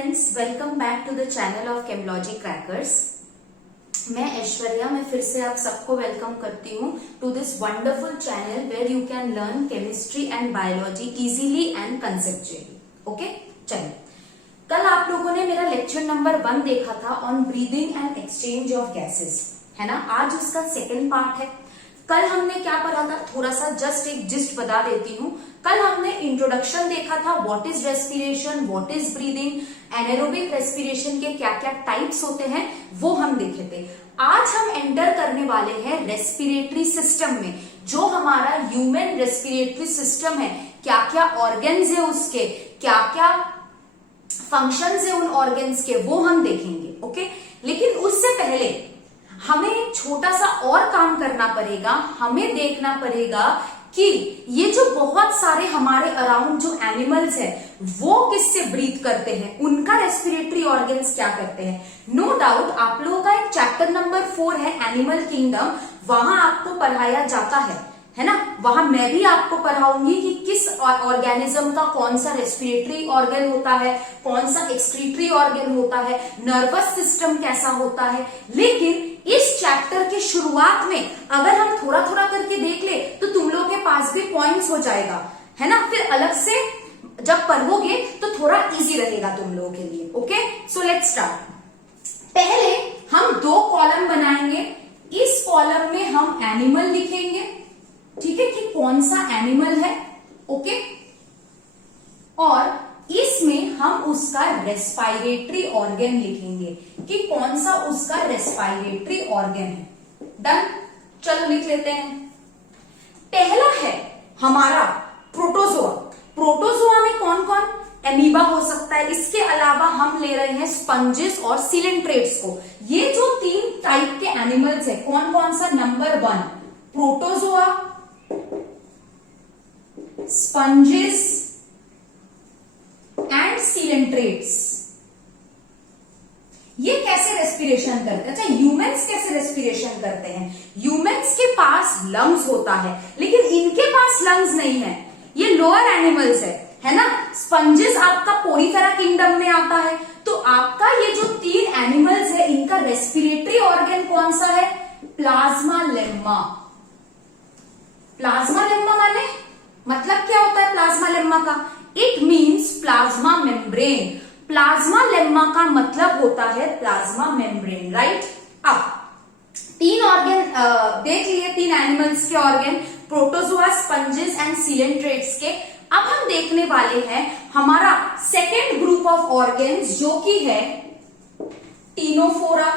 Friends, welcome back to the channel of chemology crackers. मैं ऐश्वर्या, मैं फिर से आप सबको वेलकम करती हूँ to this wonderful channel where you can learn chemistry and biology easily and conceptually. Okay, चलिए, कल आप लोगों ने मेरा लेक्चर नंबर 1 देखा था on breathing and exchange of gases, है ना। आज उसका सेकेंड पार्ट है। कल हमने क्या पढ़ा था, थोड़ा सा जस्ट एक जिस्ट बता देती हूँ। कल हमने इंट्रोडक्शन देखा था, what is respiration, what is breathing, anaerobic respiration के क्या क्या टाइप्स होते हैं वो हम देखे थे। आज हम एंटर करने वाले हैं रेस्पिरेटरी सिस्टम में। जो हमारा ह्यूमन रेस्पिरेटरी सिस्टम है, क्या क्या ऑर्गन्स है उसके, क्या क्या फंक्शंस है उन ऑर्गन्स के, वो हम देखेंगे। ओके, लेकिन उससे पहले हमें एक छोटा सा और काम करना पड़ेगा। हमें देखना पड़ेगा कि ये जो बहुत सारे हमारे अराउंड जो एनिमल्स हैं वो किससे ब्रीथ करते हैं, उनका रेस्पिरेटरी ऑर्गन्स क्या करते हैं। नो डाउट आप लोगों का एक चैप्टर नंबर 4 है एनिमल किंगडम, वहां आपको पढ़ाया जाता है ना। वहां मैं भी आपको पढ़ाऊंगी कि किस ऑर्गेनिज्म का कौन सा रेस्पिरेटरी ऑर्गन होता है, कौन सा एक्सक्रीटरी ऑर्गन होता है, नर्वस सिस्टम कैसा होता है। लेकिन इस चैप्टर के शुरुआत में अगर हम थोड़ा थोड़ा करके देख ले तो तुम लोग के पास भी पॉइंट्स हो जाएगा, है ना। फिर अलग से जब पढ़ोगे तो थोड़ा इजी रहेगा तुम लोगों के लिए। Okay, so let's start. पहले हम 2 कॉलम बनाएंगे। इस कॉलम में हम एनिमल लिखेंगे, ठीक है, कि कौन सा एनिमल है। ओके, और इसमें हम उसका रेस्पिरेटरी ऑर्गन लिखेंगे कि कौन सा उसका रेस्पिरेटरी ऑर्गन है। डन, चलो लिख लेते हैं। पहला है हमारा प्रोटोजोआ। प्रोटोजोआ में कौन कौन, एमीबा हो सकता है, इसके अलावा हम ले रहे हैं स्पंजेस और सिलेंट्रेट्स को। ये जो 3 टाइप के एनिमल्स है, कौन कौन सा, number 1 protozoa, sponges and coelenterates. ये कैसे रेस्पिरेशन करते हैं, अच्छा ह्यूमंस कैसे रेस्पिरेशन करते हैं। ह्यूमंस के पास लंग्स होता है लेकिन इनके पास लंग्स नहीं है, ये लोअर एनिमल्स है ना। स्पंजेस आपका पोरीफेरा किंगडम में आता है। तो आपका ये जो 3 एनिमल्स है इनका रेस्पिरेटरी ऑर्गन कौन सा है, प्लाज्मा लेम्मा। प्लाज्मा लेम्मा माने मतलब क्या होता है प्लाज्मा लेम्मा का, it means plasma membrane. Plasma lemma का मतलब होता है प्लाज्मा मेम्ब्रेन, राइट। अब 3 ऑर्गन देख लिए, 3 एनिमल्स के organ, protozoa, sponges and coelenterates के। अब हम देखने वाले हैं हमारा सेकेंड ग्रुप ऑफ ऑर्गन्स जो कि है टीनोफोरा,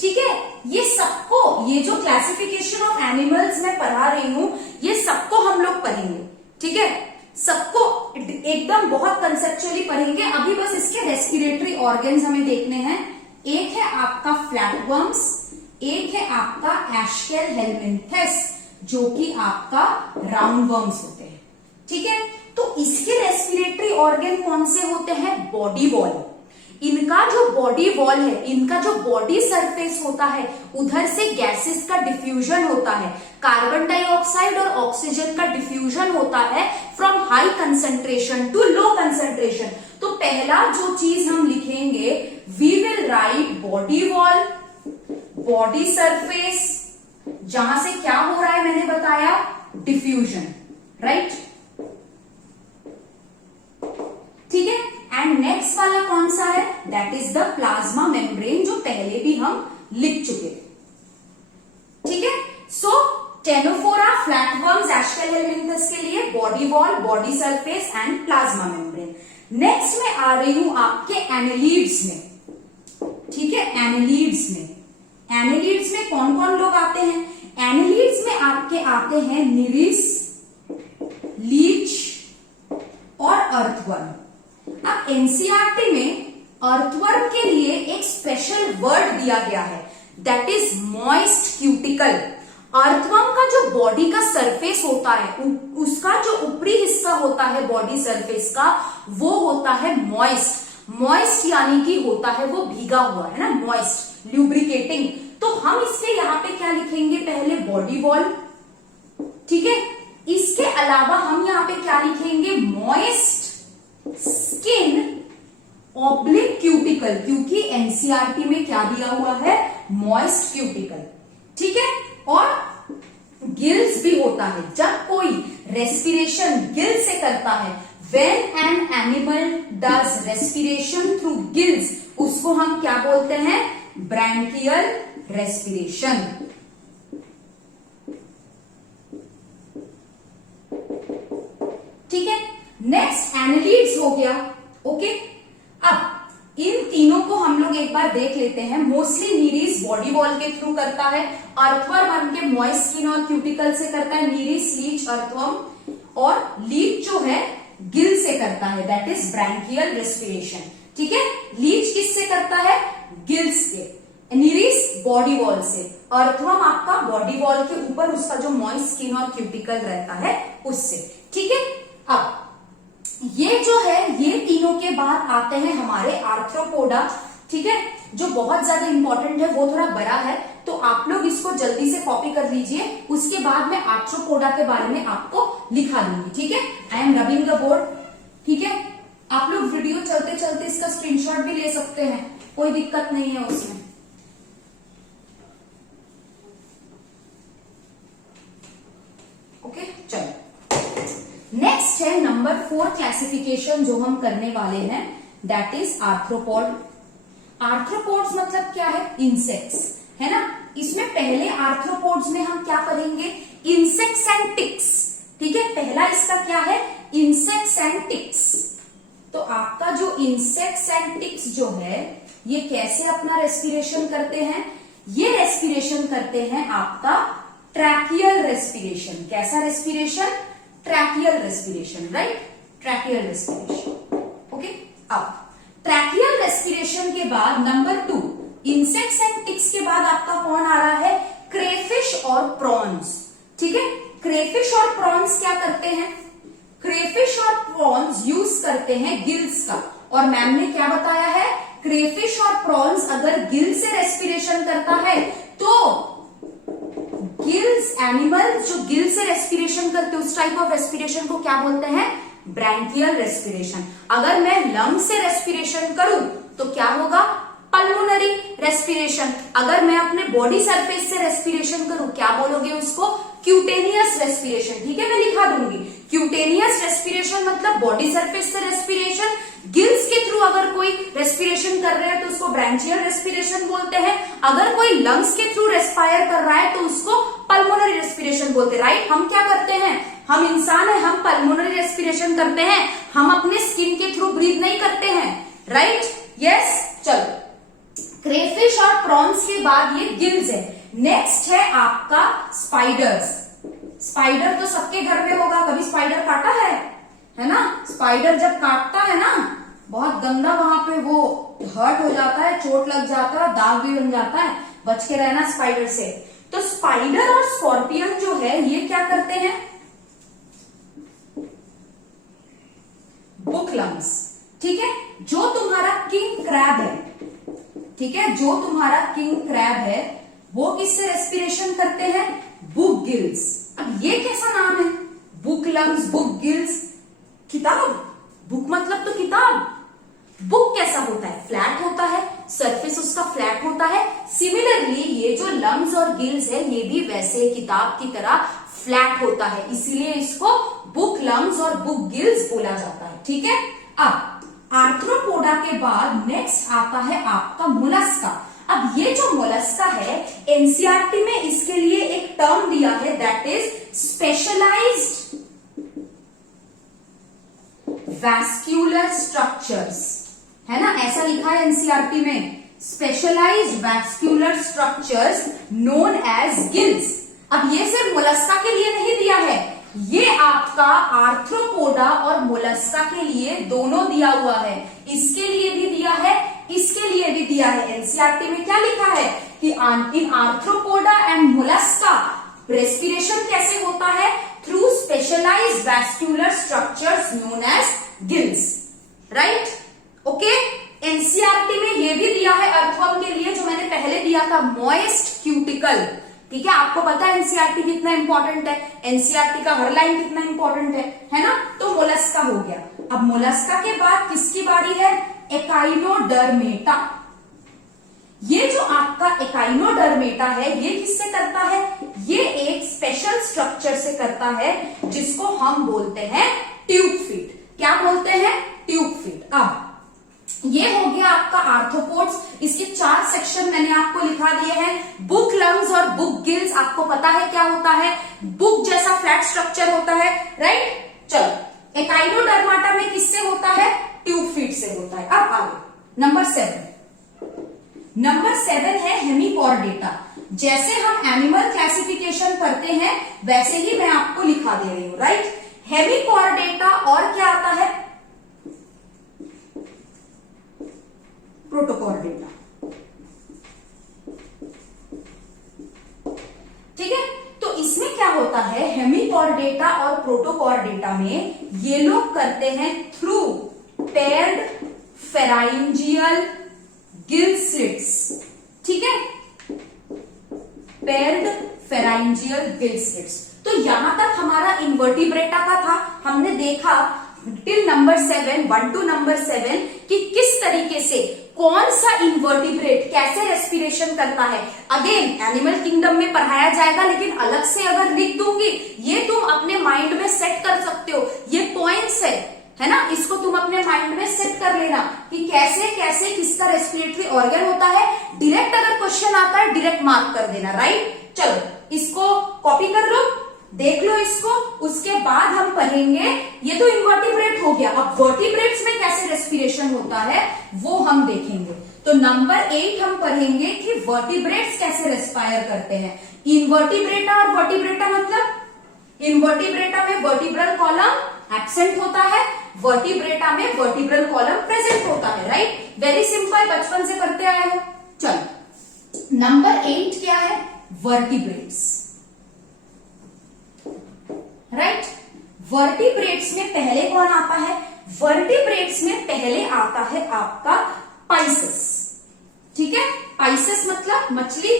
ठीक है। ये सबको, ये जो क्लासिफिकेशन ऑफ एनिमल्स मैं पढ़ा रही हूं ये सबको हम लोग पढ़ेंगे, ठीक है। सबको एकदम बहुत कंसेप्चुअली पढ़ेंगे। अभी बस इसके रेस्पिरेटरी ऑर्गन्स हमें देखने हैं। एक है आपका फ्लैटवर्म्स, एक है आपका एस्केल हेलमिंथेस जो कि आपका राउंड वर्म्स होते हैं, ठीक है। तो इसके रेस्पिरेटरी ऑर्गन कौन से होते हैं, बॉडी वॉल। इनका जो बॉडी वॉल है, इनका जो बॉडी सरफेस होता है, उधर से गैसेस का डिफ्यूजन होता है, कार्बन डाइऑक्साइड और ऑक्सीजन का डिफ्यूजन होता है from high concentration to low concentration. तो पहला जो चीज हम लिखेंगे, we will write body wall, body surface, जहां से क्या हो रहा है मैंने बताया, डिफ्यूजन, राइट, ठीक है। एंड नेक्स्ट वाला कौन सा है, that is the plasma membrane, जो पहले भी हम लिख चुके, ठीक है। सो टेनोफोरा, फ्लैटवर्म्स, एस्केल हेलमिंथस के लिए body wall, body surface and plasma membrane. Next में आ रही हूं आपके एनेलिड्स में, ठीक है। एनेलिड्स में कौन कौन लोग आते हैं, एनेलिड्स में आपके आते हैं निरिस, लीच और अर्थवर्म। अब एनसीईआरटी में अर्थवर्म के लिए एक स्पेशल वर्ड दिया गया है, that is moist cuticle. Earthworm का जो बॉडी का सरफेस होता है, उसका जो ऊपरी हिस्सा होता है बॉडी सरफेस का, वो होता है मॉइस्ट। मॉइस्ट यानी कि होता है वो भीगा हुआ, है ना, मॉइस्ट, ल्यूब्रिकेटिंग। तो हम इसके यहाँ पे क्या लिखेंगे, पहले बॉडी वॉल, ठीक है। इसके अलावा हम यहाँ पे क्या लिखेंगे, मॉइस्ट स्किन ऑब्लिक क्यूटिकल, क्योंकि एनसीईआरटी में क्या दिया हुआ है, मॉइस्ट क्यूटिकल, ठीक है। और गिल्स भी होता है, जब कोई रेस्पिरेशन गिल से करता है, when an animal does respiration through gills, उसको हम क्या बोलते हैं, ब्रैंकियल रेस्पिरेशन। ठीक है, नेक्स्ट एनालिड्स हो गया। ओके, अब इन तीनों को हम लोग एक बार देख लेते हैं। मोस्टली नीरिस बॉडी वॉल के थ्रू करता है, अर्थवर्म के मॉइस्ट स्किन और क्यूटिकल से करता है, नीरिस, लीच, अर्थवर्म, और लीच जो है गिल से करता है, दैट इज ब्रैंकियल रेस्पिरेशन। ठीक है, लीच किससे करता है, गिल्स से, नीरिस बॉडी वॉल से, अर्थवर्म आपका बॉडी वॉल के ऊपर उसका जो मॉइस्ट स्किन और क्यूटिकल रहता है उससे। ठीक है, अब ये जो है, ये तीनों के बाद आते हैं हमारे आर्थ्रोपोडा। ठीक है, जो बहुत ज्यादा इंपॉर्टेंट है, वो थोड़ा बड़ा है, तो आप लोग इसको जल्दी से कॉपी कर लीजिए। उसके बाद मैं आर्थ्रोपोडा के बारे में आपको लिखा दूंगी। ठीक है, I am rubbing the board. ठीक है, आप लोग वीडियो चलते चलते इसका स्क्रीनशॉट भी ले सकते हैं, कोई दिक्कत नहीं है उसमें। ओके, चलो नेक्स्ट है नंबर 4 क्लासिफिकेशन जो हम करने वाले हैं, दैट इज आर्थ्रोपोड। आर्थ्रोपोड्स मतलब क्या है, इंसेक्ट्स, है ना। इसमें पहले आर्थ्रोपोड्स में हम क्या करेंगे, इंसेक्ट्स एंड टिक्स। ठीक है, पहला इसका क्या है, इंसेक्ट्स एंड टिक्स। तो आपका जो इंसेक्ट्स एंड टिक्स जो है, ये कैसे अपना रेस्पिरेशन करते हैं, ये रेस्पिरेशन करते हैं आपका ट्रैकियल रेस्पिरेशन। कैसा respiration, tracheal respiration, right, tracheal respiration. Okay, अब ट्रैकियल रेस्पिरेशन के बाद नंबर 2 इंसेक्ट्स एंड टिक्स के बाद आपका कौन आ रहा है, क्रेफिश और प्रॉन्स। ठीक है, क्रेफिश और प्रॉन्स क्या करते हैं, क्रेफिश और प्रॉन्स यूज करते हैं गिल्स का, और मैम ने क्या बताया है, क्रेफिश और प्रॉन्स अगर गिल से रेस्पिरेशन करता है तो गिल्स, एनिमल जो गिल से रेस्पिरेशन करते हैं उस टाइप ऑफ रेस्पिरेशन को क्या बोलते हैं, ब्रैंकियल रेस्पिरेशन। अगर मैं लंग से रेस्पिरेशन करूं तो क्या होगा, पल्मोनरी रेस्पिरेशन। अगर मैं अपने बॉडी सरफेस से रेस्पिरेशन करूं, क्या बोलोगे उसको, क्यूटेनियस रेस्पिरेशन। ठीक है, मैं लिखा दूंगी, क्यूटेनियस रेस्पिरेशन मतलब बॉडी सरफेस से रेस्पिरेशन। गिल्स के थ्रू अगर कोई रेस्पिरेशन कर रहे हैं तो उसको ब्रैंकियल रेस्पिरेशन बोलते हैं। अगर कोई लंग्स के थ्रू रेस्पायर कर रहा है तो उसको पल्मोनरी रेस्पिरेशन बोलते हैं, राइट। हम क्या करते हैं, हम इंसान है, हम पल्मोनरी रेस्पिरेशन करते हैं, हम अपने स्किन के थ्रू ब्रीथ नहीं करते हैं, राइट, यस। चलो, क्रेफिश और प्रॉन्स के बाद ये गिल्स है। नेक्स्ट है आपका स्पाइडर्स। स्पाइडर तो सबके घर में होगा, कभी स्पाइडर काटा है ना। स्पाइडर जब काटता है ना, बहुत गंदा, वहां पे वो हर्ट हो जाता है, चोट लग जाता है, दाग भी बन जाता है, बच के रहना स्पाइडर से। तो स्पाइडर और स्कॉर्पियन जो है ये क्या करते हैं, बुक लंग्स। ठीक है, जो तुम्हारा किंग क्रैब है, ठीक है, जो तुम्हारा किंग क्रैब है वो किससे रेस्पिरेशन करते हैं, बुक गिल्स। अब ये कैसा नाम है, बुक लंग्स, बुक गिल्स, किताब, बुक मतलब तो किताब। बुक कैसा होता है, फ्लैट होता है, सरफेस उसका फ्लैट होता है। सिमिलरली ये जो लंग्स और गिल्स है ये भी वैसे किताब की तरह फ्लैट होता है, इसीलिए इसको बुक लंग्स और बुक गिल्स बोला जाता है। ठीक है, अब आर्थ्रोपोडा के बाद नेक्स्ट आता है आपका मोलस्का। अब ये जो मोलस्का है, एनसीईआरटी में इसके लिए एक टर्म दिया है, that is specialised vascular structures, है ना, ऐसा लिखा है एनसीईआरटी में, specialised vascular structures known as gills. अब ये सिर्फ मोलस्का के लिए नहीं दिया है, ये आपका आर्थ्रोपोडा और मोलस्का के लिए दोनों दिया हुआ है, इसके लिए भी दिया है, इसके लिए भी दिया है। एनसीईआरटी में क्या लिखा है कि in arthropoda and mollusca respiration कैसे होता है, through specialised vascular structures known as gills, right. Okay, NCERT में ये भी दिया है अर्थवर्म के लिए, जो मैंने पहले दिया था, मॉइस्ट क्यूटिकल। ठीक है, आपको पता है एनसीईआरटी कितना इंपॉर्टेंट है, एनसीईआरटी का हर लाइन कितना इंपॉर्टेंट है ना। तो मोलस्का हो गया। अब मोलस्का के बाद किसकी बारी है, एकाइनोडर्मेटा। ये जो आपका एकाइनोडर्मेटा है ये किससे करता है? ये एक स्पेशल स्ट्रक्चर से करता है जिसको हम बोलते हैं ट्यूब फीट। क्या बोलते हैं? Tube feet. अब ये हो गया आपका आर्थ्रोपोड्स। इसके 4 सेक्शन मैंने आपको लिखा दिए हैं। बुक लंग्स और बुक गिल्स आपको पता है क्या होता है? बुक जैसा फ्लैट स्ट्रक्चर होता है, राइट। चलो, एकाइनोडर्माटा में किससे होता है? ट्यूब फीट से होता है। अब आगे नंबर 7 है हेमिकॉर्डेटा। जैसे हम एनिमल क्लासिफिकेशन करते हैं वैसे ही मैं आपको लिखा दे रही हूं, राइट। हेमिकॉर्डेटा और क्या आता है? प्रोटोकॉर्डेटा। ठीक है, तो इसमें क्या होता है? हेमिकॉर्डेटा और प्रोटोकॉर्डेटा में ये लोग करते हैं थ्रू पेयर्ड फेराइंजियल गिल स्लिट्स। ठीक है, पेयर्ड फेराइंजियल गिल स्लिट्स। तो यहां तक हमारा इन्वर्टिब्रेटा का था। हमने देखा टिल नंबर 7, 1 to नंबर 7 कि किस तरीके से कौन सा इन्वर्टिब्रेट कैसे रेस्पिरेशन करता है। अगेन एनिमल किंगडम में पढ़ाया जाएगा, लेकिन अलग से अगर लिख दूंगी ये तुम अपने माइंड में सेट कर सकते हो। ये पॉइंट्स है ना, इसको तुम अपने माइंड में सेट कर लेना कि कैसे कैसे किसका रेस्पिरेटरी ऑर्गन होता है। डायरेक्ट अगर क्वेश्चन आता है डायरेक्ट मार्क कर देना, राइट। चलो इसको कॉपी कर लो, देख लो इसको। उसके बाद हम पढ़ेंगे, ये तो इन्वर्टिब्रेट हो गया, अब वर्टिब्रेट्स में कैसे रेस्पिरेशन होता है वो हम देखेंगे। तो नंबर 8 हम पढ़ेंगे कि वर्टिब्रेट्स कैसे रेस्पायर करते हैं। इन्वर्टिब्रेटा और वर्टिब्रेटा मतलब, इन्वर्टिब्रेटा में वर्टिब्रल कॉलम एब्सेंट होता है, वर्टिब्रेटा में वर्टिब्रल कॉलम प्रेजेंट होता है, राइट। वेरी सिंपल, बचपन से पढ़ते आए हो। चलो नंबर 8 क्या है? Vertebrates, right. वर्टिब्रेट्स में पहले कौन आता है? वर्टिब्रेट्स में पहले आता है आपका पाइसेस। ठीक है, पाइसेस मतलब मछली,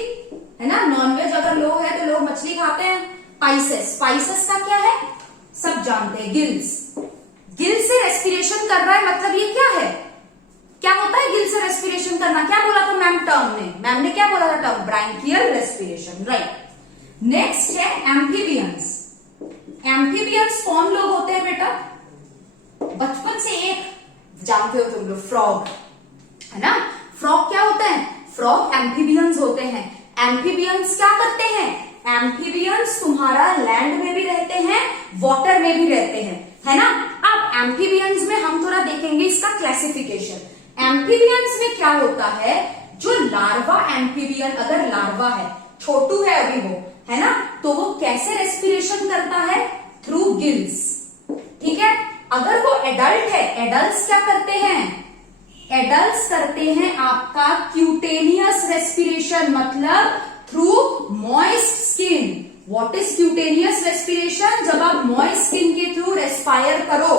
है ना। नॉनवेज अगर लोग है तो लोग मछली खाते हैं। पाइसेस, पाइसेस का क्या है? सब जानते हैं, गिल्स। गिल से रेस्पिरेशन कर रहा है मतलब ये क्या है? क्या होता है गिल से रेस्पिरेशन करना? क्या बोला था मैम टर्म में? मैम ने क्या बोला था term? Branchial respiration, right. Next है एम्फीबियंस। एम्फीबियंस कौन लोग होते हैं बेटा? बचपन से एक जानते हो तुम लोग, फ्रॉग, है ना। फ्रॉग क्या होता है? फ्रॉग एम्फीबियंस होते हैं। एम्फीबियंस क्या करते हैं? एम्फीबियंस तुम्हारा लैंड में भी रहते हैं, वाटर में भी रहते हैं, है ना। अब एम्फीबियंस में हम थोड़ा देखेंगे इसका क्लासिफिकेशन। एम्फीबियंस में क्या होता है? जो लार्वा एम्फीबियन, अगर लार्वा है, छोटू है अभी वो, है ना, तो वो कैसे रेस्पिरेशन करता है? Through gills. ठीक है, अगर वो एडल्ट है, एडल्ट्स क्या करते हैं? एडल्ट्स करते हैं आपका क्यूटेनियस रेस्पिरेशन, मतलब through moist skin. What is cutaneous respiration? जब आप मॉइस्ट स्किन के थ्रू रेस्पायर करो।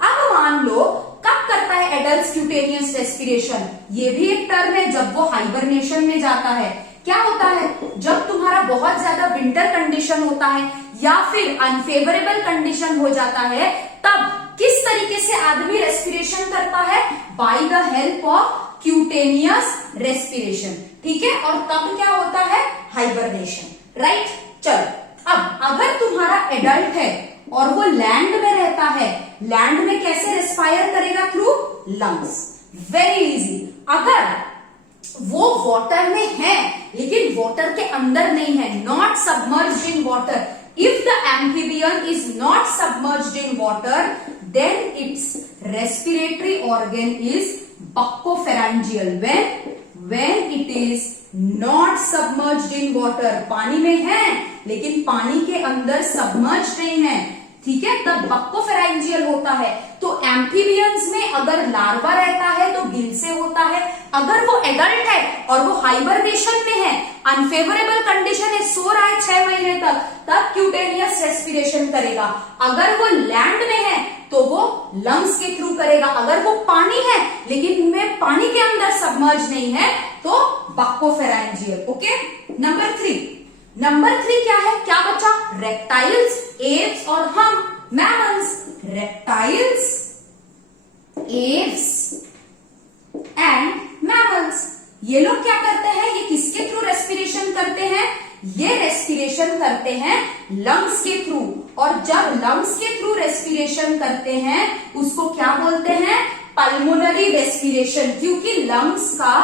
अब मान लो कब करता है एडल्ट क्यूटेनियस रेस्पिरेशन? ये भी एक टर्म है, जब वो हाइबरनेशन में जाता है। क्या होता है? जब तुम्हारा बहुत ज्यादा विंटर कंडीशन होता है या फिर अनफेवरेबल कंडीशन हो जाता है, तब किस तरीके से आदमी रेस्पिरेशन करता है? By the help of cutaneous respiration. ठीक है, और तब क्या होता है? Hibernation, right. चलो अब अगर तुम्हारा एडल्ट है और वो लैंड में रहता है, लैंड में कैसे रेस्पायर करेगा? Through lungs. Very easy. अगर वो वाटर में है लेकिन वाटर के अंदर नहीं है, not submerged in water, if the amphibian is not submerged in water, then its respiratory organ is buccopharyngeal. when it is not submerged in water, पानी में है लेकिन पानी के अंदर सबमर्ज नहीं है, ठीक है, तब बक्कोफेरेंजियल होता है। तो एम्फीबियंस में अगर लार्वा रहता है तो गिल से होता है, अगर वो एडल्ट है और वो हाइबरनेशन में है, अनफेवरेबल कंडीशन है, सो रहा है 6 महीने तक, तब क्यूटेनियस रेस्पिरेशन करेगा। अगर वो लैंड में है तो वो लंग्स के थ्रू करेगा, अगर वो पानी है लेकिन में पानी के अंदर सबमर्ज नहीं है तो बक्कोफेरेंजियल। ओके, नंबर 3 क्या है? क्या बचा? रेप्टाइल्स, एप्स और हम मैमल्स। रेप्टाइल्स, एप्स ये लोग क्या करते हैं, ये किसके थ्रू रेस्पिरेशन करते हैं, ये रेस्पिरेशन करते हैं लंग्स के थ्रू। और जब लंग्स के थ्रू रेस्पिरेशन करते हैं उसको क्या बोलते हैं, पल्मोनरी रेस्पिरेशन, क्योंकि लंग्स का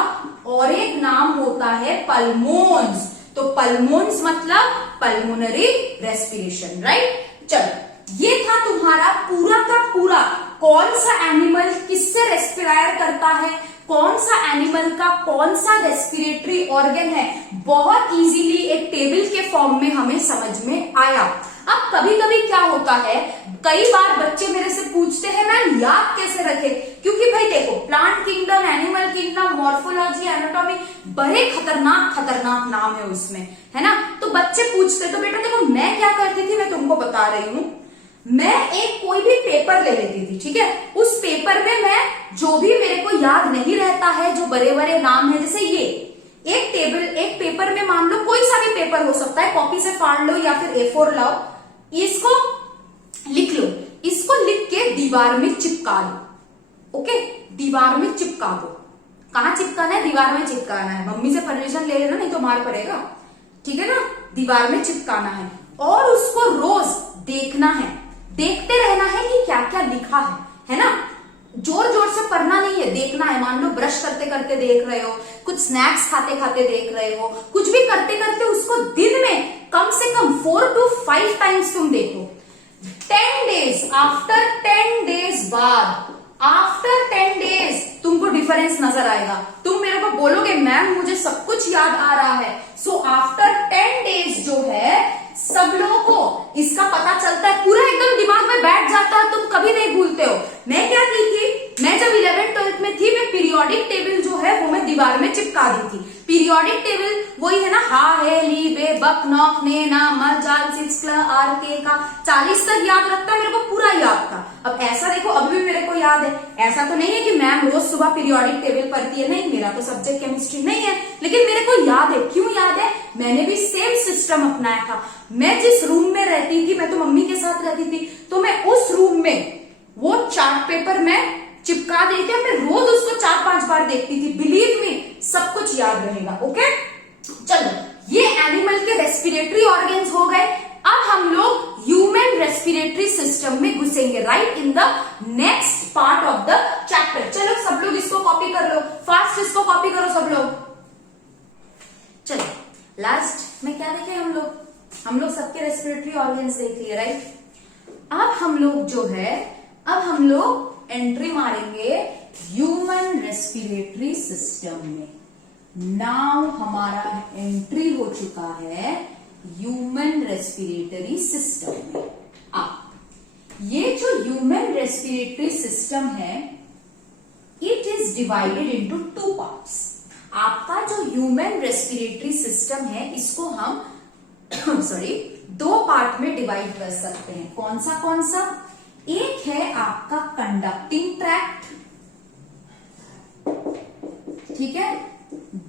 और एक नाम होता है पल्मोन्स। तो पल्मोन्स मतलब पल्मोनरी रेस्पिरेशन, राइट। चलो, ये था तुम्हारा पूरा का पूरा कौन सा एनिमल किससे रेस्पिरायर करता है, कौन सा एनिमल का कौन सा रेस्पिरेटरी ऑर्गन है, बहुत इजीली एक टेबल के फॉर्म में हमें समझ में आया। अब कभी कभी क्या होता है, कई बार बच्चे मेरे से पूछते हैं मैम याद कैसे रखे, क्योंकि भाई देखो plant kingdom, animal kingdom, morphology, anatomy, बड़े खतरनाक खतरनाक नाम है उसमें, है ना। तो बच्चे पूछते, तो बेटा देखो मैं क्या करती थी, मैं तुमको बता रही हूं, मैं एक कोई भी पेपर ले लेती थी, ठीक है। उस पेपर में मैं जो भी मेरे को याद नहीं रहता है, जो बड़े बड़े नाम है, जैसे ये एक पेपर में मान लो कोई सा भी पेपर हो सकता है, कॉपी से फाड़ लो या फिर A4 लाओ, इसको लिख लो, इसको लिख के दीवार में चिपका लो, ओके, दीवार में चिपका दो। कहां चिपकाना है, दीवार में चिपकाना है, मम्मी से परमिशन ले लेना नहीं तो मार पड़ेगा, ठीक है ना। दीवार में चिपकाना है और उसको रोज देखना है, देखते रहना है कि क्या क्या लिखा है ना। जोर जोर से पढ़ना नहीं है, देखना है। मान लो ब्रश करते करते देख रहे हो, कुछ स्नैक्स खाते खाते देख रहे हो, कुछ भी करते करते उसको दिन में कम से कम 4 to 5 टाइम्स तुम देखो। 10 डेज, आफ्टर 10 डेज बाद, आफ्टर 10 डेज तुमको डिफरेंस नजर आएगा। तुम मेरे को बोलोगे मैम मुझे सब कुछ याद आ रहा है, सो आफ्टर 10 डेज जो है सब लोगों को इसका पता चलता है, पूरा एकदम दिमाग में बैठ जाता है, तुम कभी नहीं भूलते हो। मैं क्या की थी, मैं जब 11th 12th में थी, मैं पीरियोडिक टेबल जो है वो मैं दीवार में चिपका दी थी। पीरियोडिक टेबल वही है ना, हा है ली बे बक नॉक ने ना मल जाल सिक्स क्ल आर के का 40 तक याद रखता है, मेरे को पूरा याद था। अब ऐसा देखो अभी भी मेरे को याद है, ऐसा तो नहीं है कि मैम रोज सुबह पीरियोडिक टेबल पढ़ती है, नहीं, मेरा तो सब्जेक्ट केमिस्ट्री नहीं है, लेकिन मेरे को याद है। क्यों याद है, मैंने भी सेम सिस्टम अपनाया था। मैं जिस रूम में रहती थी, मैं तो मम्मी के साथ रहती थी, तो मैं उस रूम में वो चार्ट पेपर में चिपका देती थी, मैं रोज उसको 4-5 बार देखती थी। बिलीव मी, सब कुछ याद रहेगा, ओके। चलो, ये एनिमल के रेस्पिरेटरी ऑर्गन्स हो गए। अब हम लोग ह्यूमन रेस्पिरेटरी सिस्टम में घुसेंगे, right, in the next part of the chapter. चलो सब लोग इसको कॉपी कर लो, फास्ट इसको कॉपी करो सब लोग। चलो, लास्ट में क्या देखे हम लोग सबके रेस्पिरेटरी ऑर्गन्स देख लिए, राइट। अब हम लोग जो है, अब हम लोग एंट्री मारेंगे ह्यूमन रेस्पिरेटरी सिस्टम में। नाउ हमारा एंट्री हो चुका है ह्यूमन रेस्पिरेटरी सिस्टम में। अब ये जो ह्यूमन रेस्पिरेटरी सिस्टम है, it is divided into 2 parts. आपका जो ह्यूमन रेस्पिरेटरी सिस्टम है, इसको हम सॉरी 2 पार्ट में डिवाइड कर सकते हैं। कौन सा? एक है आपका कंडक्टिंग ट्रैक्ट, ठीक है,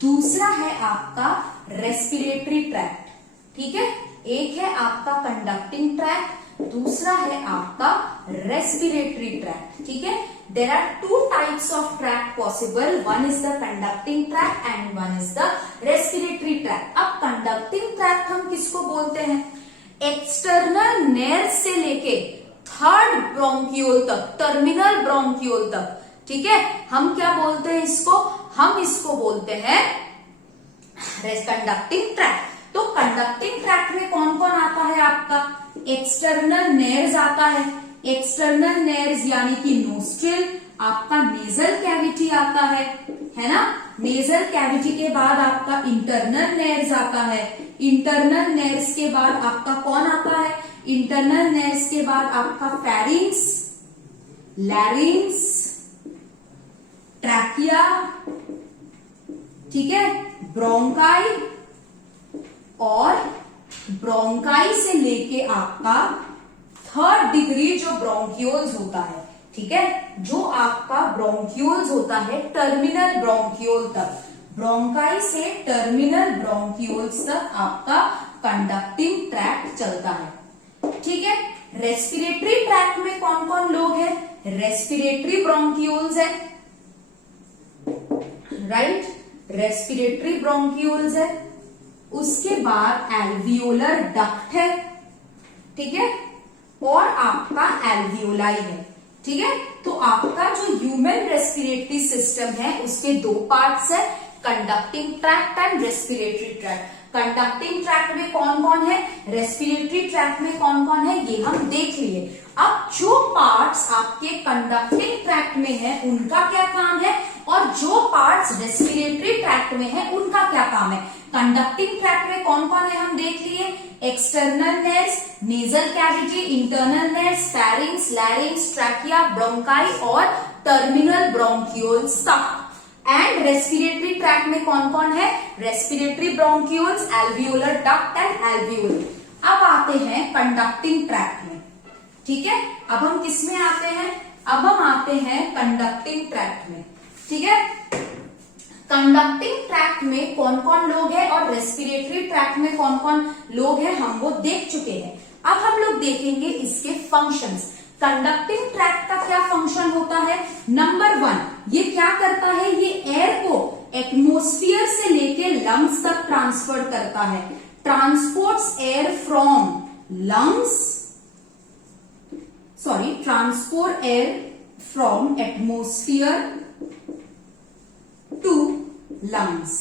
दूसरा है आपका रेस्पिरेटरी ट्रैक्ट, ठीक है। एक है आपका कंडक्टिंग ट्रैक्ट, दूसरा है आपका रेस्पिरेटरी ट्रैक्ट, ठीक है। There are 2 types of tract possible, one is the conducting tract and one is the respiratory tract. अब कंडक्टिंग ट्रैक्ट हम किसको बोलते हैं, एक्सटर्नल नेर्व से लेके 3rd ब्रोंकियोल तक, टर्मिनल ब्रोंकियोल तक, ठीक है। हम क्या बोलते हैं इसको, हम इसको बोलते हैं कंडक्टिंग ट्रैक्ट। तो कंडक्टिंग ट्रैक्ट में कौन कौन आता है आपका, एक्सटर्नल नेर्व्स आता है। एक्सटर्नल नेर्व्स यानी कि नोस्ट्रिल, आपका नेजल कैविटी आता है ना। नेजल कैविटी के बाद आपका इंटरनल नेर्व्स आता है। इंटरनल नेर्व्स के बाद आपका कौन आता है, इंटरनल नेर्व्स के बाद आपका फेरिंग्स, लैरिंग्स, ट्रैकिया, ठीक है, ब्रोंकाई, और ब्रोंकाई से लेके आपका 3rd डिग्री जो ब्रोंकियोल्स होता है, ठीक है, जो आपका ब्रोंकियोल्स होता है टर्मिनल ब्रोंकियोल तक, ब्रोंकाई से टर्मिनल ब्रोंकियोल्स तक आपका कंडक्टिंग ट्रैक्ट चलता है, ठीक है। रेस्पिरेटरी ट्रैक्ट में कौन कौन लोग हैं, रेस्पिरेटरी ब्रोंकियोल्स है, राइट, रेस्पिरेटरी ब्रोंक्यूल्स है, उसके बाद एल्वियोलर डक्ट है, ठीक है, और आपका एल्वियोलाई है, ठीक है। तो आपका जो ह्यूमन रेस्पिरेटरी सिस्टम है उसके दो पार्ट्स है, conducting tract and respiratory tract. Conducting tract में कौन कौन है, रेस्पिरेटरी ट्रैक्ट में कौन कौन है, ये हम देख लिए। अब जो पार्ट्स आपके कंडक्टिंग ट्रैक्ट में है उनका क्या काम है, और जो पार्ट्स रेस्पिरेटरी ट्रैक्ट में है उनका क्या काम है। कंडक्टिंग ट्रैक्ट में कौन कौन है हम देख लिए, external nares, nasal cavity, internal nares, pharynx, larynx, trachea, bronchi और टर्मिनल ब्रोंक्यूल्स तक। एंड रेस्पिरेटरी ट्रैक्ट में कौन कौन है, respiratory bronchioles, alveolar duct and alveoli. अब आते हैं कंडक्टिंग ट्रैक्ट में, ठीक है। अब हम किस में आते हैं, अब हम आते हैं कंडक्टिंग ट्रैक्ट में, ठीक है। कंडक्टिंग ट्रैक्ट में कौन कौन लोग हैं और रेस्पिरेटरी ट्रैक्ट में कौन कौन लोग हैं हम वो देख चुके हैं। अब हम लोग देखेंगे इसके फंक्शंस। कंडक्टिंग ट्रैक्ट का क्या फंक्शन होता है, नंबर 1, ये क्या करता है, ये एयर को एटमॉस्फेयर से लेके लंग्स तक ट्रांसफर करता है। Transports air from lungs, transport air from atmosphere to lungs,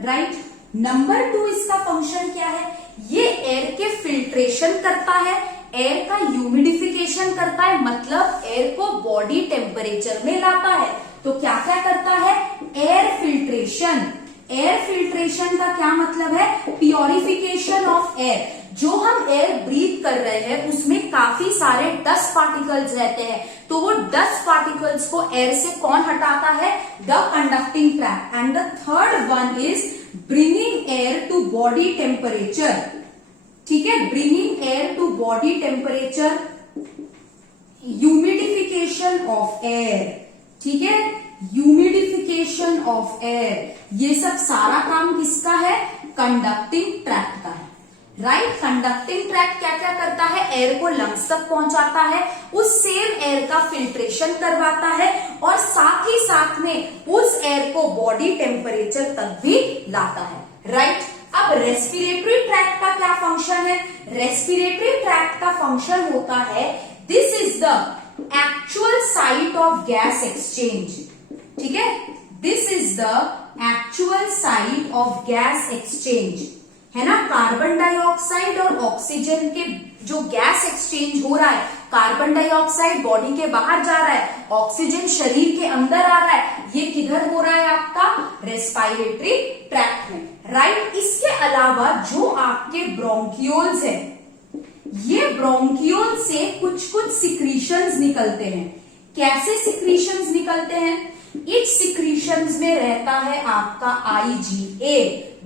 right. Number 2 इसका फंक्शन क्या है, ये एयर के फिल्ट्रेशन करता है, एयर का ह्यूमिडिफिकेशन करता है, मतलब एयर को बॉडी टेम्परेचर में लाता है। तो क्या क्या करता है, एयर फिल्ट्रेशन। एयर फिल्ट्रेशन का क्या मतलब है, प्योरिफिकेशन ऑफ एयर। जो हम एयर ब्रीथ कर रहे हैं उसमें काफी सारे डस्ट पार्टिकल्स रहते हैं, तो वो डस्ट पार्टिकल्स को एयर से कौन हटाता है, the conducting tract. And the third one is bringing air to body temperature, ठीक है, bringing air to body temperature, humidification of air, ठीक है, ह्यूमिडिफिकेशन ऑफ एयर। ये सब सारा काम किसका है, कंडक्टिंग ट्रैक्ट का है, राइट। कंडक्टिंग ट्रैक्ट क्या क्या करता है, एयर को लंग्स तक पहुंचाता है, उस सेम एयर का फिल्ट्रेशन करवाता है, और साथ ही साथ में उस एयर को बॉडी टेम्परेचर तक भी लाता है, राइट। अब रेस्पिरेटरी ट्रैक्ट का क्या फंक्शन है, रेस्पिरेटरी ट्रैक्ट का फंक्शन होता है, this is the actual site of gas exchange, ठीक है, this is the actual site of gas exchange, है ना। कार्बन डाइऑक्साइड और ऑक्सीजन के जो गैस एक्सचेंज हो रहा है, कार्बन डाइऑक्साइड बॉडी के बाहर जा रहा है, ऑक्सीजन शरीर के अंदर आ रहा है, ये किधर हो रहा है, आपका रेस्पिरेटरी ट्रैक्ट में, राइट। इसके अलावा जो आपके ब्रोंक्यूल्स है, ये ब्रोंक्यूल से कुछ कुछ सिक्रीशंस निकलते हैं। कैसे सिक्रीशंस निकलते हैं, इस सिक्रीशंस में रहता है आपका IgA।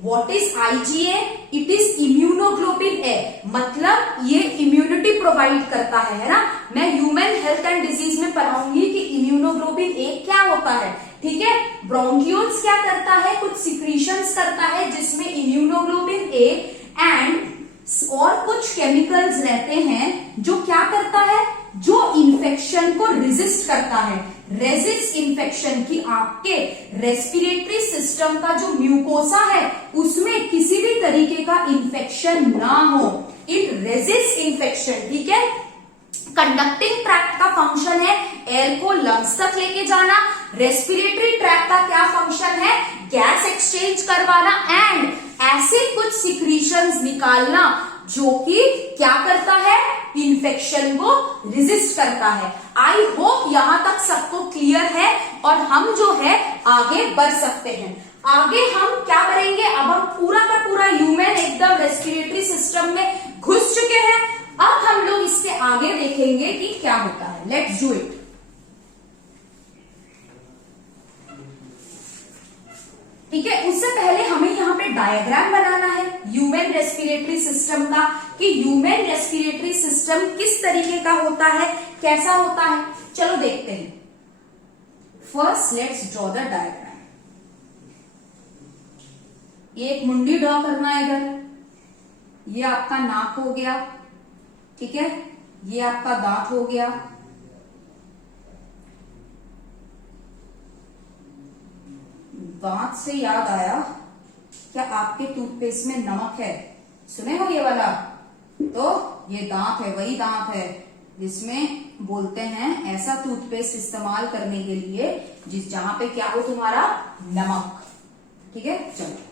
What is IgA, it is immunoglobulin A, मतलब ये इम्यूनिटी प्रोवाइड करता है ना। मैं ह्यूमन हेल्थ एंड डिजीज में पढ़ाऊंगी कि इम्यूनोग्लोबिन ए क्या होता है, ठीक है। ब्रोंक्यूल्स क्या करता है, कुछ सिक्रीशंस करता है जिसमें इम्यूनोग्लोबिन ए एंड और कुछ केमिकल्स रहते हैं जो क्या करता है, जो इन्फेक्शन को रेजिस्ट करता है, रेजिस्ट इन्फेक्शन की। आपके रेस्पिरेटरी सिस्टम का जो म्यूकोसा है उसमें किसी भी तरीके का इन्फेक्शन ना हो, इट रेजिस्ट इन्फेक्शन, ठीक है। कंडक्टिंग ट्रैक्ट का फंक्शन है एयर को लंग्स तक लेके जाना, रेस्पिरेटरी ट्रैक्ट का क्या फंक्शन है, गैस एक्सचेंज करवाना एंड ऐसे कुछ सिक्रीशंस निकालना जो कि क्या करता है, इन्फेक्शन को रेजिस्ट करता है। आई होप यहां तक सबको क्लियर है और हम जो है आगे बढ़ सकते हैं। आगे हम क्या करेंगे, अब हम पूरा का पूरा ह्यूमन एकदम रेस्पिरेटरी सिस्टम में घुस चुके हैं। अब हम लोग इसके आगे देखेंगे कि क्या होता है। Let's do it. ठीक है, उससे पहले हमें यहाँ पे डायग्राम बनाना है ह्यूमन रेस्पिरेटरी सिस्टम का, कि ह्यूमन रेस्पिरेटरी सिस्टम किस तरीके का होता है, कैसा होता है। चलो देखते हैं। First let's draw the diagram. ये एक मुंडी ड्रॉ करना है इधर, ये आपका नाक हो गया, ठीक है, ये आपका दांत हो गया, दांत से याद आया, क्या आपके टूथपेस्ट में नमक है? सुने हो ये वाला? तो ये दांत है, वही दांत है जिसमें बोलते हैं ऐसा टूथपेस्ट इस्तेमाल करने के लिए जहां पे क्या हो तुम्हारा नमक। ठीक है, चलो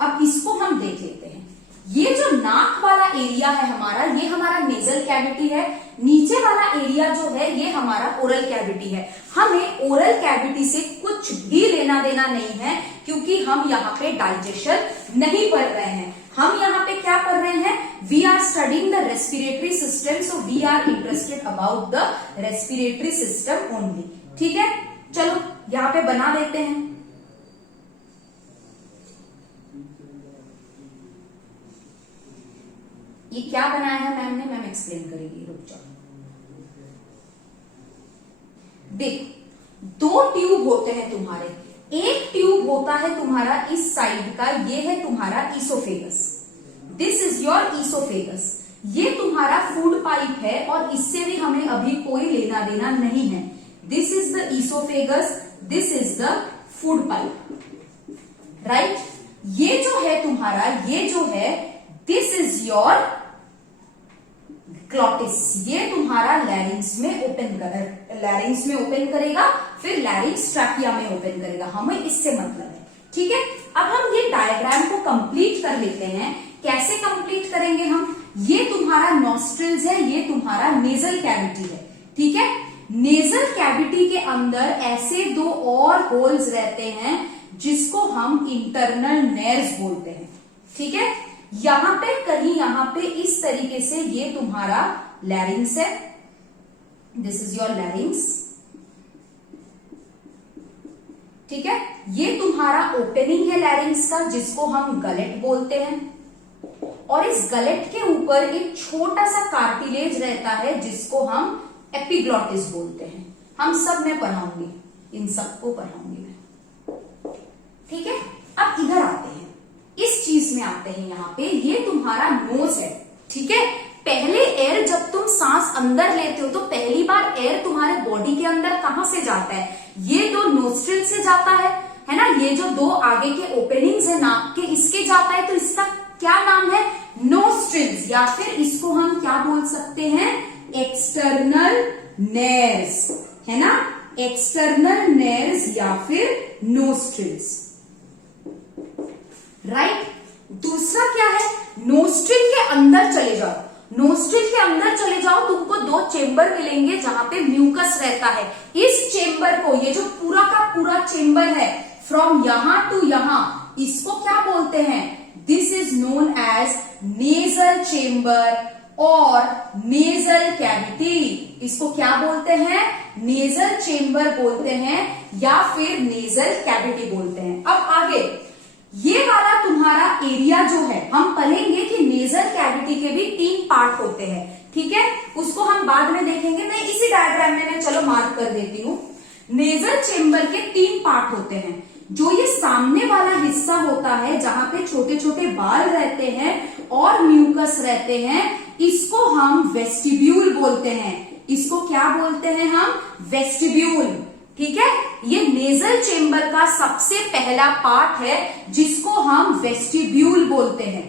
अब इसको हम देख लेते हैं। ये जो नाक वाला एरिया है हमारा, ये हमारा नेजल कैविटी है। नीचे वाला एरिया जो है ये हमारा ओरल कैविटी है। हमें ओरल कैविटी से कुछ भी लेना देना नहीं है, क्योंकि हम यहाँ पे डाइजेशन नहीं पढ़ रहे हैं। हम यहाँ पे क्या पढ़ रहे हैं? We are studying the respiratory system, so we are interested about the respiratory system only. ठीक है, चलो यहाँ पे बना देते हैं। ये क्या बनाया है मैम ने? मैम एक्सप्लेन करेगी, रुक जाओ। देख, दो ट्यूब होते हैं तुम्हारे। एक ट्यूब होता है तुम्हारा इस साइड का, ये है तुम्हारा oesophagus. This is your oesophagus. ये तुम्हारा फूड पाइप है और इससे भी हमें अभी कोई लेना देना नहीं है। This is the oesophagus, this is the food pipe, right. ये जो है तुम्हारा, ये जो है दिस इज योर ग्लॉटिस। ये तुम्हारा लैरिंग्स में ओपन करेगा, फिर लैरिंग्स ट्रैकिया में ओपन करेगा। हमें इससे मतलब है। ठीक है, अब हम ये डायग्राम को कंप्लीट कर लेते हैं। कैसे कंप्लीट करेंगे हम? ये तुम्हारा नॉस्ट्रिल्स है, ये तुम्हारा नेजल कैविटी है। ठीक है, नेजल कैविटी के अंदर ऐसे दो और होल्स रहते हैं जिसको हम इंटरनल नेर्व्स बोलते हैं। ठीक है, यहां पे कहीं, यहां पे इस तरीके से ये तुम्हारा लैरिंग्स है। This is your लैरिंग्स। ठीक है, ये तुम्हारा ओपनिंग है लैरिंग्स का, जिसको हम गलेट बोलते हैं। और इस गलेट के ऊपर एक छोटा सा कार्टिलेज रहता है जिसको हम एपिग्लॉटिस बोलते हैं। हम सब में पढ़ाऊंगी, इन सबको पढ़ाऊंगी मैं। ठीक है, अब इधर आते हैं, इस चीज में आते हैं। यहाँ पे ये तुम्हारा नोज है। ठीक है, पहले एयर जब तुम सांस अंदर लेते हो तो पहली बार एयर तुम्हारे बॉडी के अंदर कहां से जाता है? ये दो नोस्ट्रिल से जाता है ना। ये जो दो आगे के ओपनिंग्स है नाक के, इसके जाता है। तो इसका क्या नाम है? नोस्ट्रिल्स, या फिर इसको हम क्या बोल सकते हैं? एक्सटर्नल नेर्व्स, है ना। एक्सटर्नल नेर्व्स या फिर नोस्ट्रिल्स, राइट। दूसरा क्या है? नोस्ट्रिल के अंदर चले जाओ। नोस्ट्रिल के अंदर चले जाओ, तुमको दो चेंबर मिलेंगे जहां पे म्यूकस रहता है। इस चेंबर को, ये जो पूरा का पूरा चेंबर है फ्रॉम यहां टू यहां, इसको क्या बोलते हैं? This is known as nasal chamber और नेजल कैविटी। इसको क्या बोलते हैं? नेजल चेंबर बोलते हैं या फिर नेजल कैविटी बोलते हैं। अब आगे ये वाला तुम्हारा एरिया जो है, हम पढ़ेंगे कि नेजल कैविटी के भी 3 पार्ट होते हैं। ठीक है, उसको हम बाद में देखेंगे। मैं इसी डायग्राम में मैं चलो मार्क कर देती हूँ। नेजल चेंबर के 3 पार्ट होते हैं। जो ये सामने वाला हिस्सा होता है जहां पे छोटे छोटे बाल रहते हैं और म्यूकस रहते हैं, इसको हम वेस्टिब्यूल बोलते हैं। इसको क्या बोलते हैं हम? वेस्टिब्यूल। ठीक है, ये नेजल चेंबर का सबसे पहला पार्ट है जिसको हम वेस्टिब्यूल बोलते हैं।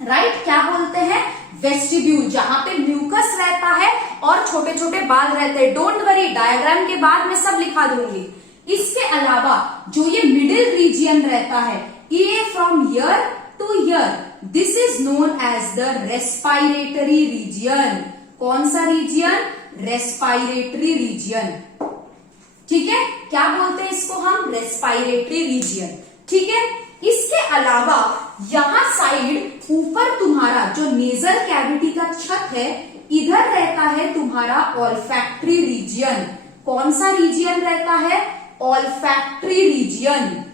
राइट, क्या बोलते हैं? वेस्टिब्यूल, जहां पे म्यूकस रहता है और छोटे छोटे बाल रहते हैं। डोंट वरी, डायग्राम के बाद मैं सब लिखा दूंगी। इसके अलावा जो ये मिडिल रीजियन रहता है, ये from ear to ear, this is known as the respiratory region. कौन सा रीजियन? Respiratory region. ठीक है, क्या बोलते हैं इसको हम? Respiratory region. ठीक है, इसके अलावा यहां साइड ऊपर तुम्हारा जो नेजल कैविटी का छत है, इधर रहता है तुम्हारा ऑल्फैक्टरी रीजियन। कौन सा रीजियन रहता है? Olfactory region.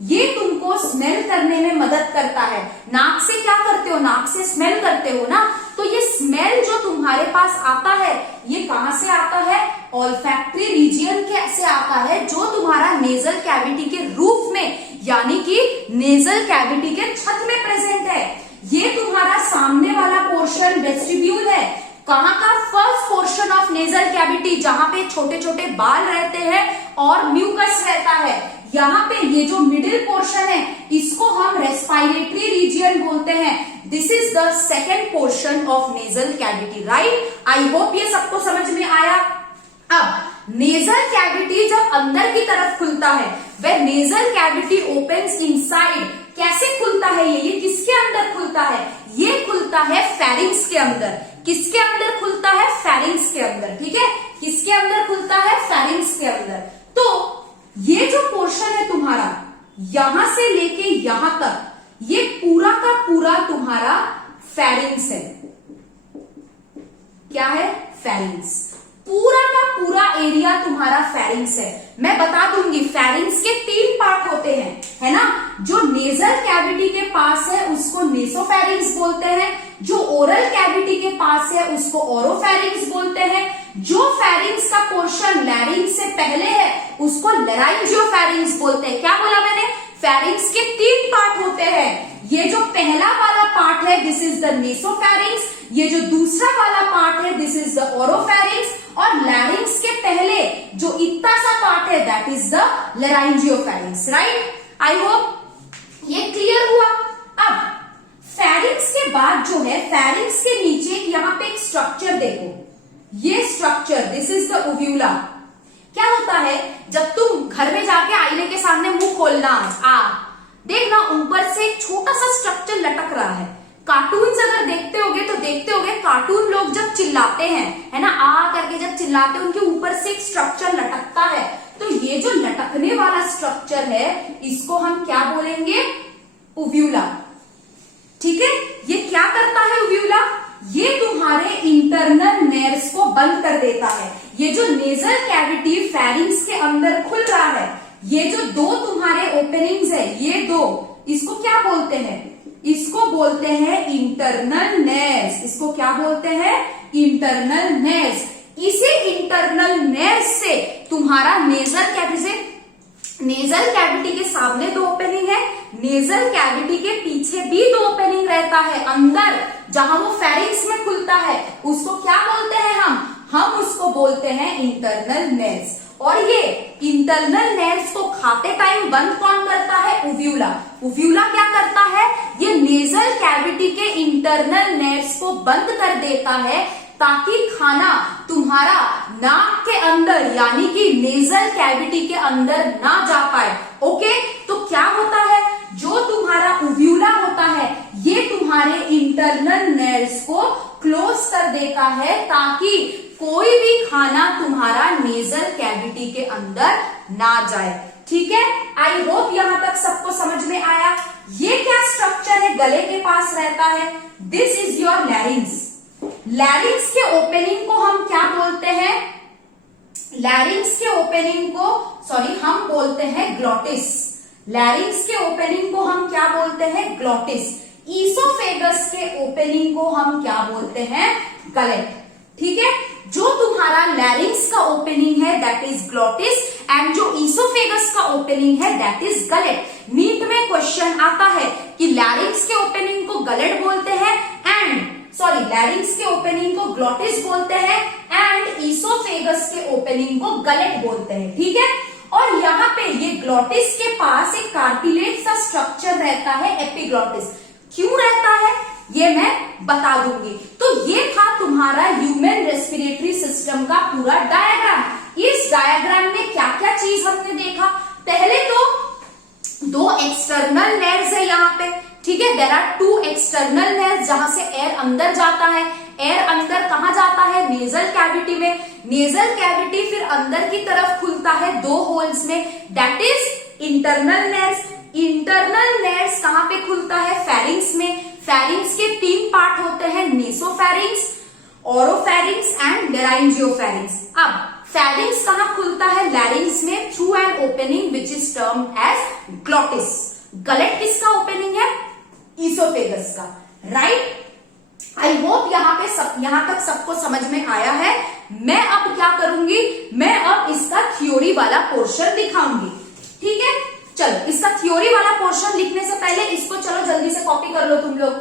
ये तुमको स्मेल करने में मदद करता है। नाक से क्या करते हो? नाक से स्मेल करते हो ना। तो ये स्मेल जो तुम्हारे पास आता है, ये कहां से आता है? ऑल्फैक्टरी रीजियन से आता है, जो तुम्हारा नेजल कैविटी के रूफ में, यानी कि नेजल कैविटी के छत में प्रेजेंट है। ये तुम्हारा सामने वाला पोर्शन वेस्टिब्यूल है। कहां का? First portion of nasal cavity, जहां पे छोटे छोटे बाल रहते हैं और म्यूकस रहता है। यहाँ पे ये जो मिडिल पोर्शन है इसको हम रेस्पिरेटरी रीजियन बोलते हैं। This is the second portion of nasal cavity, right. I hope ये सबको समझ में आया। अब नेजल कैविटी जब अंदर की तरफ खुलता है, वह नेजल कैविटी ओपन्स इनसाइड, कैसे खुलता है ये किसके अंदर खुलता है? ये खुलता है फेरिंग्स के अंदर। किसके अंदर खुलता है? फेरिंग्स के अंदर, ठीक है। किसके अंदर खुलता है? फेरिंग्स के अंदर। तो ये जो पोर्शन है तुम्हारा यहां से लेके यहां तक, ये पूरा का पूरा तुम्हारा फेरिंग्स है। क्या है? फेरिंग्स। पूरा का पूरा एरिया तुम्हारा फेरिंग्स है। मैं बता दूंगी, फेरिंग्स के 3 पार्ट होते हैं, है ना। जो नेजल कैविटी के पास है उसको नेसोफेरिंग्स बोलते हैं, जो ओरल कैविटी के पास है उसको ओरोफेरिंग्स बोलते हैं, जो फेरिंग्स का पोर्शन लैरिंग्स से पहले है उसको लैरिंजियोफेरिंग्स बोलते हैं। क्या बोला मैंने? फेरिंग्स के 3 पार्ट होते हैं। ये जो पहला वाला पार्ट है दिस इज द नेसोफेरिंग्स, ये जो दूसरा वाला पार्ट है दिस इज द ओरोफेरिंग्स, और लैरिंग्स के पहले जो इतना सा पार्ट है that is the laryngopharynx, right. I hope ये क्लियर हुआ। अब फेरिंग्स के बाद जो है, फेरिंग्स के नीचे यहाँ पे एक स्ट्रक्चर देखो, ये स्ट्रक्चर दिस इज द ओव्यूला। क्या होता है जब तुम घर में जाके आईने के सामने मुंह खोलना, देखना ऊपर से एक छोटा सा स्ट्रक्चर लटक रहा है। कार्टून्स अगर देखते होगे तो देखते होगे कार्टून लोग जब चिल्लाते हैं, है ना, आ करके जब चिल्लाते हैं उनके ऊपर से एक स्ट्रक्चर लटकता है। तो ये जो लटकने वाला स्ट्रक्चर है इसको हम क्या बोलेंगे? ओव्यूला, ठीक है। ये क्या करता है ओव्यूला? ये तुम्हारे इंटरनल नेर्व्स को बंद कर देता है। ये जो नेजल कैविटी फेरिंग्स के अंदर खुल रहा है, ये जो 2 तुम्हारे ओपनिंग्स है, ये 2, इसको क्या बोलते हैं? इसको बोलते हैं इंटरनल नेर्व्स। इसको क्या बोलते हैं? इंटरनल नेर्व्स। इसी इंटरनल नेर्व्स से तुम्हारा नेजल कैविटी के सामने 2 ओपनिंग है, नेजल कैविटी के पीछे भी 2 ओपनिंग रहता है। अंदर जहां वो फेरिंग्स में खुलता है उसको क्या बोलते हैं हम उसको बोलते हैं इंटरनल नेर्व्स। और ये इंटरनल नेर्व्स को खाते टाइम बंद कौन करता है? ओव्यूला। ओव्यूला क्या करता है? ये नेजल कैविटी के इंटरनल नेर्व्स को बंद कर देता है ताकि खाना तुम्हारा नाक के अंदर यानी कि नेजल कैविटी के अंदर ना जा पाए। ओके, तो क्या होता है? जो तुम्हारा ओव्यूला होता है ये तुम्हारे इंटरनल नेर्व्स को क्लोज कर देता है ताकि कोई भी खाना तुम्हारा नेजल कैविटी के अंदर ना जाए, ठीक है। आई होप यहां तक सबको समझ में आया। ये क्या स्ट्रक्चर है गले के पास रहता है? This is your लैरिंग्स। लैरिंग्स के ओपनिंग को हम क्या बोलते हैं? लैरिंग्स के ओपनिंग को हम बोलते हैं ग्लॉटिस। लैरिंग्स के ओपनिंग को हम क्या बोलते हैं? ग्लॉटिस। ईसोफेगस के ओपनिंग को हम क्या बोलते हैं? गलेट, ठीक है। जो तुम्हारा लैरिंग्स का ओपनिंग है दैट इज ग्लॉटिस एंड जो ईसोफेगस का ओपनिंग है दैट इज गलेट। नीट में क्वेश्चन आता है कि लैरिंग्स के ओपनिंग को गलेट बोलते हैं लैरिंग्स के ओपनिंग को ग्लॉटिस बोलते हैं एंड ईसोफेगस के ओपनिंग को गलेट बोलते हैं, ठीक है। और यहाँ पे ये ग्लॉटिस के पास एक कार्टिलेज सा स्ट्रक्चर रहता है एपिग्लॉटिस। क्यों रहता है ये मैं बता दूंगी। तो ये था तुम्हारा ह्यूमन रेस्पिरेटरी सिस्टम का पूरा डायग्राम। इस डायग्राम में क्या क्या चीज हमने देखा? पहले तो 2 एक्सटर्नल नेर्व्स है यहाँ पे, ठीक है। देयर आर 2 एक्सटर्नल नेर्व्स जहां से एयर अंदर जाता है। एयर अंदर कहाँ जाता है? नेजल कैविटी में। नेजल कैविटी फिर अंदर की तरफ खुलता है 2 होल्स में, दैट इज इंटरनल नेर्व्स। इंटरनल नेर्व्स कहाँ पे खुलता है? फेरिंग्स में। फेरिंग्स के 3 पार्ट होते हैं, नेसोफेरिंग्स, ओरोफेरिंग्स एंड लैरिंजियोफेरिंग्स। अब फेरिंग्स कहाँ खुलता है? लैरिंग्स में through an opening which is termed as glottis. Gullet किसका ओपनिंग है? ईसोफेगस का, राइट। आई होप यहां तक सबको समझ में आया है। मैं अब क्या करूंगी? मैं अब इसका थ्योरी वाला पोर्शन दिखाऊंगी, ठीक है। चलो, इसका थ्योरी वाला पोर्शन लिखने से पहले इसको चलो जल्दी से कॉपी कर लो तुम लोग।